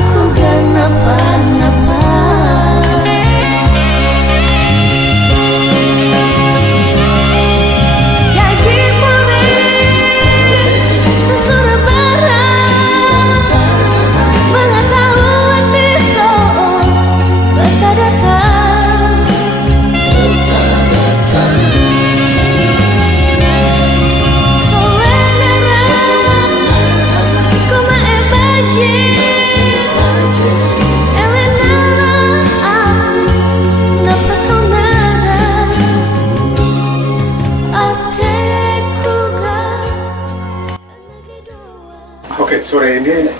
aku gak napa-napa. Janji boleh suruh barang pengetahuan tiso bata datang. Oke, sore ini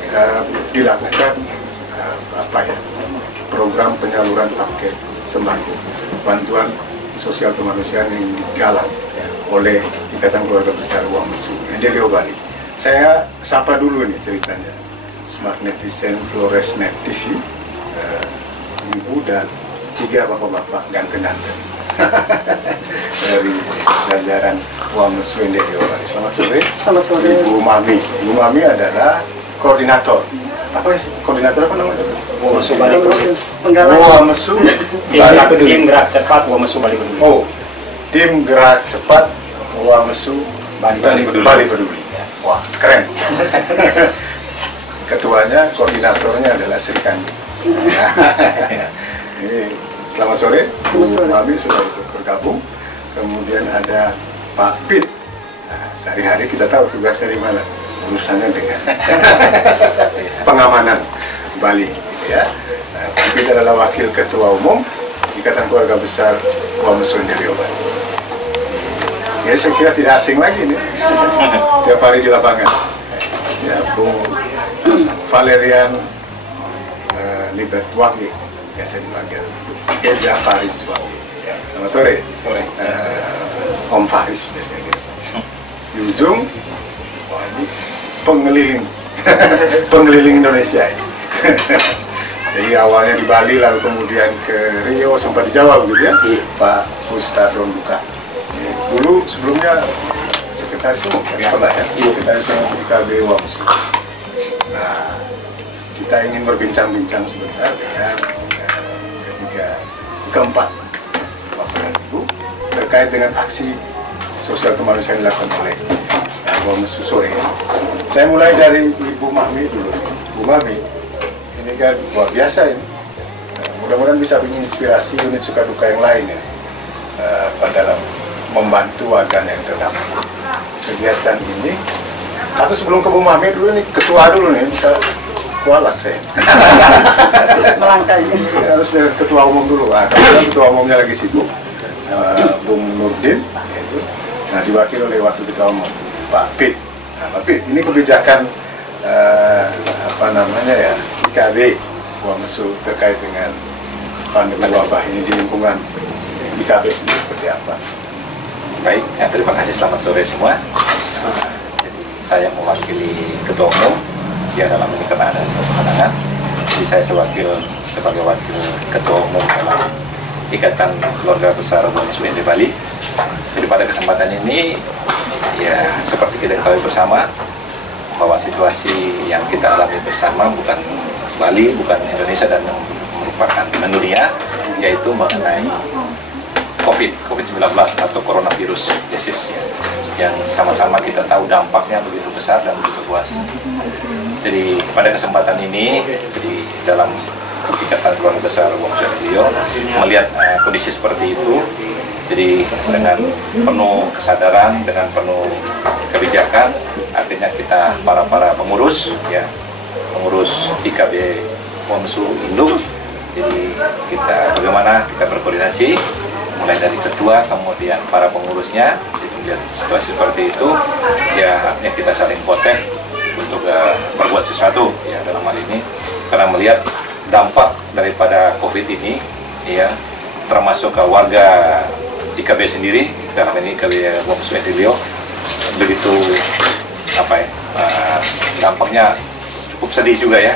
dilakukan program penyaluran paket sembako bantuan sosial kemanusiaan yang digalang oleh Ikatan Keluarga Besar Uang Mesu NDLIO Bali. Saya sapa dulu nih ceritanya. Smart Netizen Flores Net TV, ibu dan 3 bapak-bapak ganteng-ganteng dari jajaran Uang Mesu NDLIO Bali. Selamat sore. Selamat sore. Ibu Mami. Ibu Mami adalah koordinator. Apa sih? Koordinator apa namanya? Uang Mesu Bali Peduli. Uang Mesu Tim Gerak Cepat Uang Mesu Bali Peduli. Oh, tim gerak cepat Uang Mesu Bali Peduli. Bali Peduli. Wah, keren. Ketuanya, koordinatornya adalah Sri Kandi. Ini selamat sore. Bu Mami sudah ikut bergabung. Kemudian ada Pak Pit. Nah, sehari-hari kita tahu tugas dari mana. Urusannya dengan pengamanan Bali, ya. Nah, Pak Pit adalah Wakil Ketua Umum Ikatan Keluarga Besar Uang Mesu NDLIO Bali. Ya, saya kira tidak asing lagi nih, tiap hari di lapangan. Ya, Bung Valerian Libert Wangi, biasa dipanggil Eja Faris Wangi. Selamat sore. Om Faris biasanya gitu. Di ujung, wah ini pengeliling, pengeliling Indonesia ini. Jadi awalnya di Bali, lalu kemudian ke Rio, sempat di Jawa begitu ya, Pak Ustadz Ronduka. Dulu sebelumnya sekretaris umum, pernah ya, sekretaris umum IKB Uang Mesu. Nah, kita ingin berbincang-bincang sebentar dengan keempat Bapak dan Ibu terkait dengan aksi sosial kemanusiaan yang dilakukan oleh Uang Mesu sore. Saya mulai dari Ibu Mami dulu. Bu Mami, ini kan luar biasa ini. Mudah-mudahan bisa menginspirasi unit suka duka yang lain ya, dalam membantu warganya yang terdampak. Kegiatan ini, atau sebelum ke Bu Mami dulu nih, ketua dulu nih, bisa kualat saya. Melangkah ini. Harus dari ketua umum dulu. Karena ketua umumnya lagi sibuk, Bung Nurdin, yaitu, nah diwakili oleh wakil ketua umum Pak Pit. Nah, Pak Pit, ini kebijakan IKB Uang Mesu terkait dengan pandemi wabah ini di lingkungan IKB sendiri seperti apa? Baik, terima kasih, selamat sore semua. Jadi saya mewakili Ketua Umum, dia dalam ini karena ada kemenangan. Jadi saya sebagai wakil Ketua Umum dalam Ikatan Keluarga Besar Uang Mesu NDLIO Bali. Jadi pada kesempatan ini, ya seperti kita ketahui bersama, bahwa situasi yang kita alami bersama bukan Bali, bukan Indonesia, dan merupakan mendunia, yaitu mengenai COVID-19 atau coronavirus disease yang sama-sama kita tahu dampaknya begitu besar dan begitu luas. Jadi pada kesempatan ini, jadi dalam Ikatan Keluarga Besar Uang Mesu NDLIO melihat kondisi seperti itu, jadi dengan penuh kesadaran, dengan penuh kebijakan, artinya kita para pengurus, ya, pengurus IKB Uang Mesu Induk, jadi kita bagaimana kita berkoordinasi mulai dari ketua, kemudian para pengurusnya. Jadi melihat situasi seperti itu, ya artinya kita saling kontak untuk berbuat sesuatu, ya dalam hal ini, karena melihat dampak daripada COVID ini, ya termasuk ke warga IKB sendiri, dalam ini IKB Uang Mesu NDLIO, begitu dampaknya cukup sedih juga ya.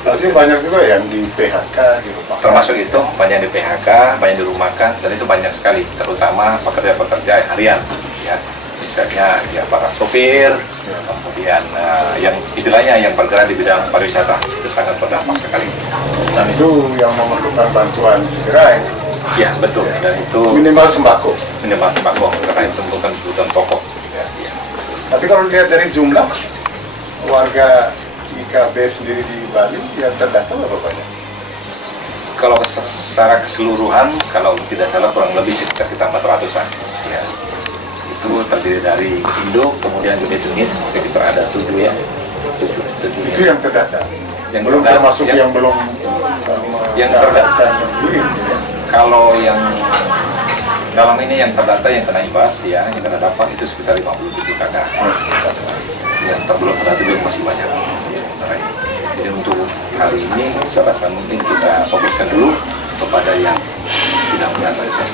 Berarti banyak juga yang di PHK, dirumahkan. Termasuk itu banyak di PHK, banyak dirumahkan, dan itu banyak sekali, terutama pekerja-pekerja harian. Ya, misalnya ya para sopir, kemudian yang istilahnya yang bergerak di bidang pariwisata itu sangat berdampak sekali. Dan itu yang memerlukan bantuan segera ya. Ya betul, dan itu Minimal sembako. karena itu bukan kebutuhan pokok. Ya. Tapi kalau dilihat dari jumlah warga IKB sendiri di Bali yang terdata berapa banyak? Kalau secara keseluruhan, kalau tidak salah kurang lebih sekitar 400-an. Ya. Itu terdiri dari Indo, kemudian unit-unit sekitar ada 7 ya. 7 Itu yang terdata. Yang belum terdata, termasuk ya. yang belum Yang mendaftarkan sendiri. Ya. Kalau yang dalam ini yang terdata yang kena imbas ya, yang kena dampak itu sekitar 57 kakak. Yang belum terdata juga masih banyak. Jadi untuk hari ini saya rasa mungkin kita fokuskan dulu kepada yang sudah mendapatkan.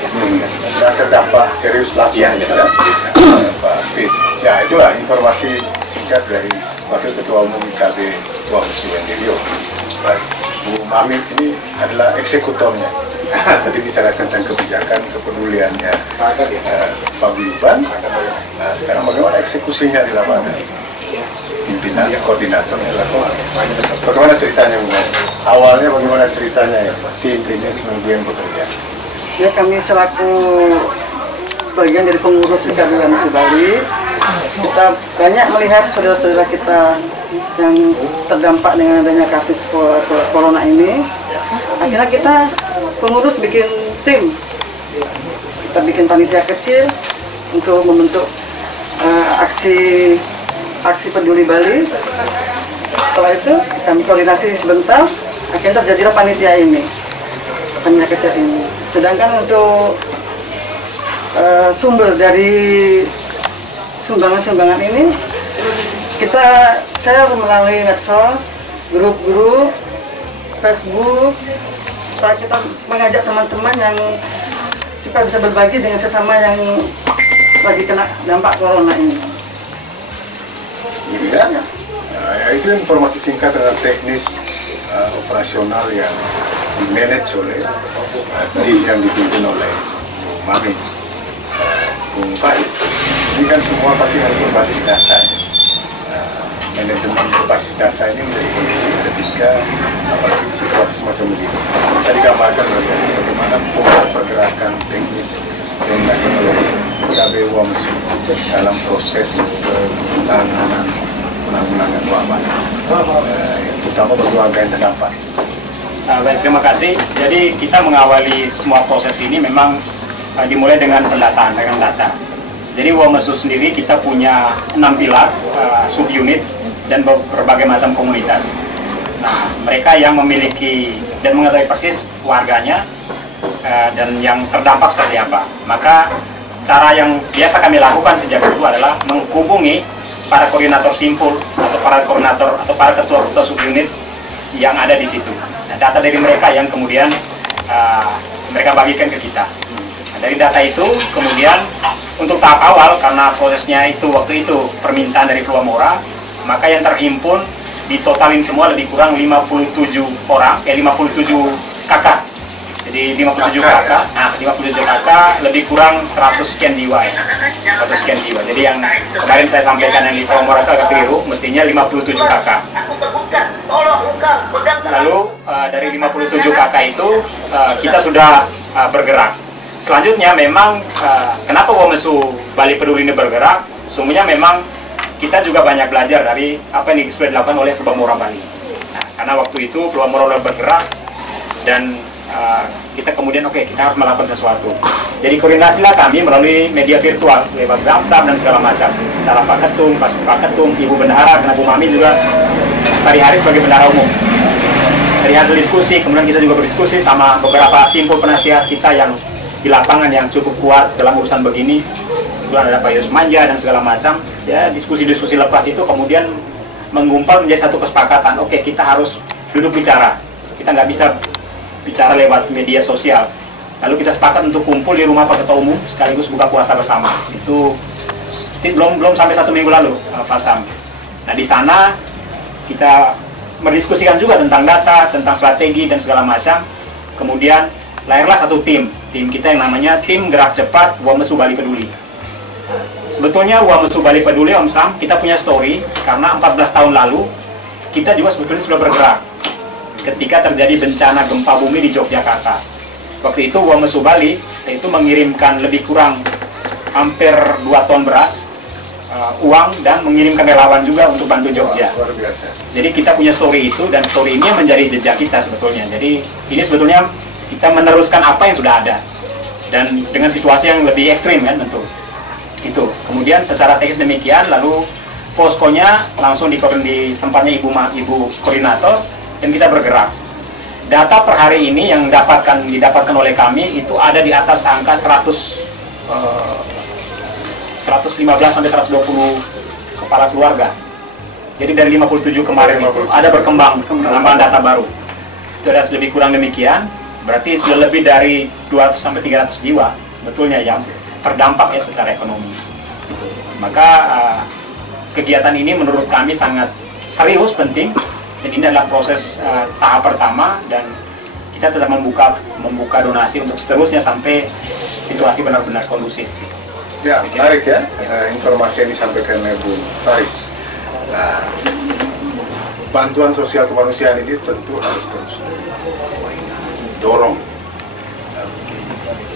Yang terdampak serius langsung. Ya, ya. Pak Fit. Ya itulah informasi singkat dari Wakil Ketua Umum IKB Wamesu Endirio. Bu Mami ini adalah eksekutornya. Tadi bicara tentang kebijakan kepeduliannya Pak Guyuban. Nah, sekarang bagaimana eksekusinya di lapangan? Pimpinan, koordinatornya lapangan. Bagaimana ceritanya Bu? Awalnya bagaimana ceritanya ya? Tim ini menunggu yang bekerja. Ya, kami selaku bagian dari pengurus IKB Wamesu Bali, kita banyak melihat saudara-saudara kita yang terdampak dengan adanya kasus corona ini. Akhirnya kita pengurus bikin tim, kita bikin panitia kecil untuk membentuk aksi peduli Bali. Setelah itu kami koordinasi sebentar, akhirnya terjadilah panitia kecil ini. Sedangkan untuk sumber dari sumbangan ini saya melalui medsos, grup-grup Facebook, supaya kita mengajak teman-teman yang supaya bisa berbagi dengan sesama yang lagi kena dampak corona ini. Ya, nah, itu informasi singkat dengan teknis operasional yang dimanage oleh tim yang dipimpin oleh Mami, Bung Fahid. Ini kan semua pasti harus berbasis data. Manajemen berbasis data ini menjadi penting ketika apalagi di situasi semacam ini. Tadi gambarkan bagaimana pergerakan teknis yang dilakukan oleh IKB Wamesu dalam proses penanggulangan wabah, terutama bagi warga yang terdampak. Baik, terima kasih. Jadi kita mengawali semua proses ini memang dimulai dengan pendataan, dengan data. Jadi Wamesu sendiri kita punya 6 pilar subunit dan berbagai macam komunitas. Nah, mereka yang memiliki dan mengetahui persis warganya dan yang terdampak seperti apa. Maka cara yang biasa kami lakukan sejak itu adalah menghubungi para koordinator simpul atau para koordinator atau para ketua-ketua subunit yang ada di situ. Nah, data dari mereka yang kemudian mereka bagikan ke kita. Nah, dari data itu kemudian untuk tahap awal karena prosesnya itu waktu itu permintaan dari Fluamora, maka yang terhimpun ditotalin semua lebih kurang 57 orang, 57 kakak. Jadi 57 kakak, nah 57 kakak lebih kurang 100 sekian jiwa ya. 100 sekian jiwa. Jadi yang kemarin saya sampaikan yang di Fluamora itu agak keliru, mestinya 57 kakak. Lalu dari 57 kakak itu kita sudah bergerak. Selanjutnya memang kenapa Wamesu Bali Peduli ini bergerak? Sungguhnya memang kita juga banyak belajar dari apa yang sudah dilakukan oleh Fluamora Bali. Nah, karena waktu itu Fluamora bergerak dan kita kemudian kita harus melakukan sesuatu. Jadi koordinasilah kami melalui media virtual lewat WhatsApp dan segala macam. Cara Pak Ketum, Pak Ketum, Ibu Bendahara, karena Bu Mami juga sehari-hari sebagai bendahara umum. Dari hasil diskusi, kemudian kita juga berdiskusi sama beberapa simpul penasihat kita yang di lapangan yang cukup kuat dalam urusan begini. Kemudian ada Pak Yus Manja dan segala macam. Ya, diskusi-diskusi lepas itu kemudian menggumpal menjadi satu kesepakatan. Oke, kita harus duduk bicara. Kita nggak bisa bicara lewat media sosial. Lalu kita sepakat untuk kumpul di rumah Pak Ketua Umum sekaligus buka puasa bersama. Itu belum sampai 1 minggu lalu, Pak Sam. Nah, di sana kita mendiskusikan juga tentang data, tentang strategi dan segala macam. Kemudian lahirlah satu tim kita yang namanya Tim Gerak Cepat Wamesu Bali Peduli. sebetulnya Wamesu Bali Peduli Om Sam, kita punya story karena 14 tahun lalu kita juga sebetulnya sudah bergerak ketika terjadi bencana gempa bumi di Yogyakarta. Waktu itu Wamesu Bali itu mengirimkan lebih kurang hampir 2 ton beras, uang, dan mengirimkan relawan juga untuk bantu Jogja. Luar biasa. Jadi kita punya story itu, dan story ini menjadi jejak kita sebetulnya. Jadi ini sebetulnya kita meneruskan apa yang sudah ada, dan dengan situasi yang lebih ekstrim kan tentu. Itu. Kemudian secara teknis demikian, lalu poskonya langsung di tempatnya Ibu Koordinator, dan kita bergerak. Data per hari ini yang didapatkan oleh kami itu ada di atas angka 115 sampai 120 kepala keluarga. Jadi dari 57 kemarin itu ada berkembang penambahan data baru. Itu ada lebih kurang demikian. Berarti sudah lebih dari 200 sampai 300 jiwa sebetulnya yang terdampak ya secara ekonomi. Maka kegiatan ini menurut kami sangat serius, penting. Dan ini adalah proses tahap pertama, dan kita tetap membuka donasi untuk seterusnya sampai situasi benar-benar kondusif. Ya, menarik ya informasi yang disampaikan Bu Faris. Nah, bantuan sosial kemanusiaan ini tentu harus terus didorong.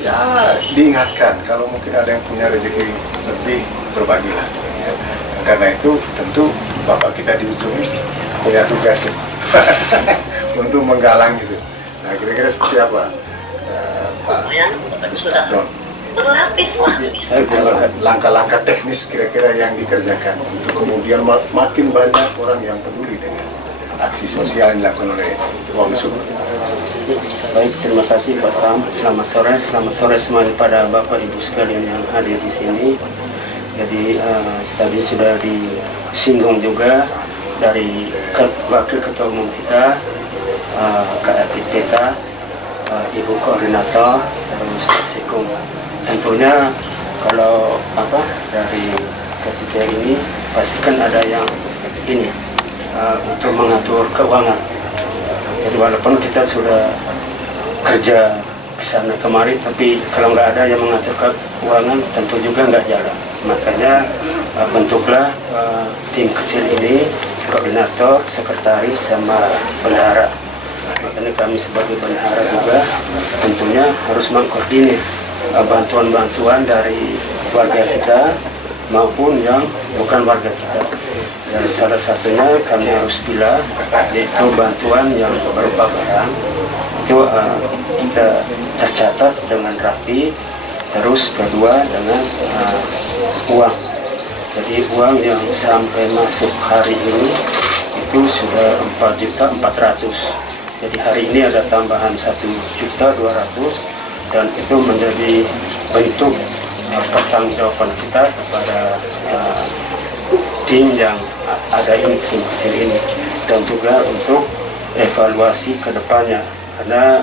Ya, diingatkan kalau mungkin ada yang punya rezeki lebih, berbagilah. Ya. Karena itu tentu Bapak kita di ujung punya tugas ya. Untuk menggalang gitu. Nah, kira-kira seperti apa Pak Ustadz Don? Langkah-langkah teknis kira-kira yang dikerjakan untuk kemudian makin banyak orang yang peduli dengan aksi sosial yang dilakukan oleh Wamesu. Baik, terima kasih Pak Sam. Selamat sore semuanya pada Bapak Ibu sekalian yang hadir di sini. Jadi tadi sudah disinggung juga dari Wakil Ketua Umum kita, Kak Peta, Ibu Koordinator, terus Sikum. Tentunya kalau dari ketiga ini pastikan ada yang ini untuk mengatur keuangan. Jadi walaupun kita sudah kerja kesana kemari, tapi kalau nggak ada yang mengatur keuangan tentu juga nggak jalan. Makanya bentuklah tim kecil ini, koordinator, sekretaris, sama bendahara. Makanya kami sebagai bendahara juga tentunya harus mengkoordinir bantuan-bantuan dari warga kita maupun yang bukan warga kita. Dan salah satunya kami harus pilih, yaitu bantuan yang berupa barang. Itu kita tercatat dengan rapi. Terus kedua dengan uang. Jadi uang yang sampai masuk hari ini itu sudah 4.400.000. Jadi hari ini ada tambahan 1.200.000, dan itu menjadi bentuk pertanggungjawaban kita kepada tim yang ada ini, tim kecil ini, dan juga untuk evaluasi ke depannya, karena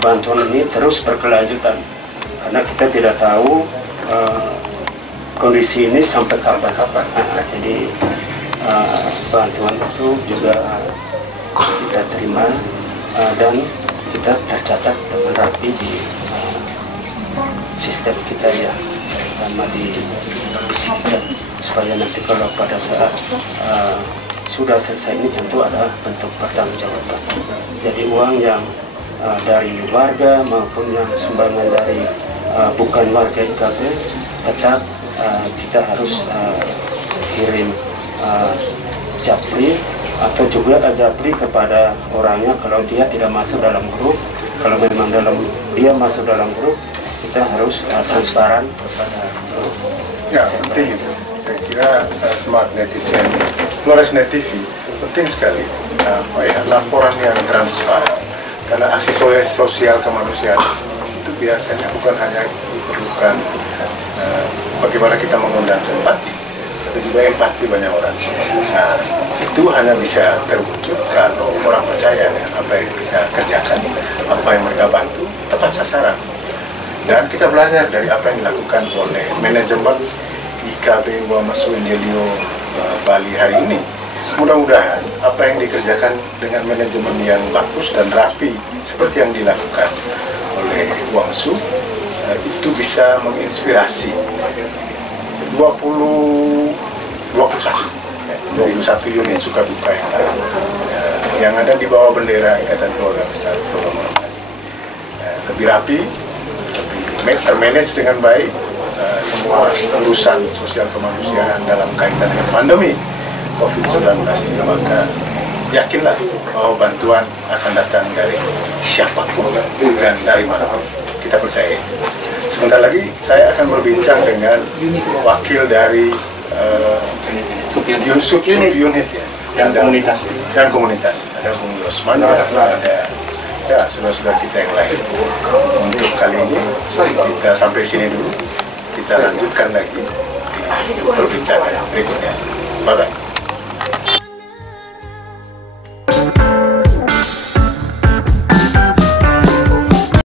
bantuan ini terus berkelanjutan, karena kita tidak tahu kondisi ini sampai kapan. Jadi bantuan itu juga kita terima dan kita tercatat dengan rapi di sistem kita ya, sama di kita, supaya nanti kalau pada saat sudah selesai ini tentu ada bentuk pertanggungjawaban. Jadi uang yang dari warga maupun yang sumbangan dari bukan warga IKB tetap kita harus kirim japri atau juga japri kepada orangnya kalau dia tidak masuk dalam grup. Kalau memang dia masuk dalam grup, kita harus transparan kepada grup. Ya, penting itu. Saya kira Smart Netizen, Flores Net TV penting sekali laporan yang transparan, karena aksi sosial kemanusiaan itu biasanya bukan hanya diperlukan bagaimana kita mengundang simpati, tapi juga empati banyak orang. Nah, itu hanya bisa terwujud kalau orang percaya dengan apa yang kita kerjakan, apa yang mereka bantu tepat sasaran. Dan kita belajar dari apa yang dilakukan oleh manajemen IKB Wamesu Indelio Bali hari ini. Mudah-mudahan apa yang dikerjakan dengan manajemen yang bagus dan rapi seperti yang dilakukan oleh Wamesu itu bisa menginspirasi 21 unit suka-duka yang ada. Yang ada di bawah bendera Ikatan Keluarga Besar Program Normali. Lebih rapi, lebih termanage dengan baik, semua urusan sosial kemanusiaan dalam kaitan dengan pandemi COVID-19 ini, maka yakinlah bahwa bantuan akan datang dari siapapun dan dari manapun. Kita percaya itu. Sebentar lagi saya akan berbincang dengan wakil dari subunit ya. Dan komunitas. Ada Bung Yosman, ada saudara-saudara kita yang lain. Untuk kali ini kita sampai sini dulu. Kita lanjutkan lagi perbincangan berikutnya. Bye-bye.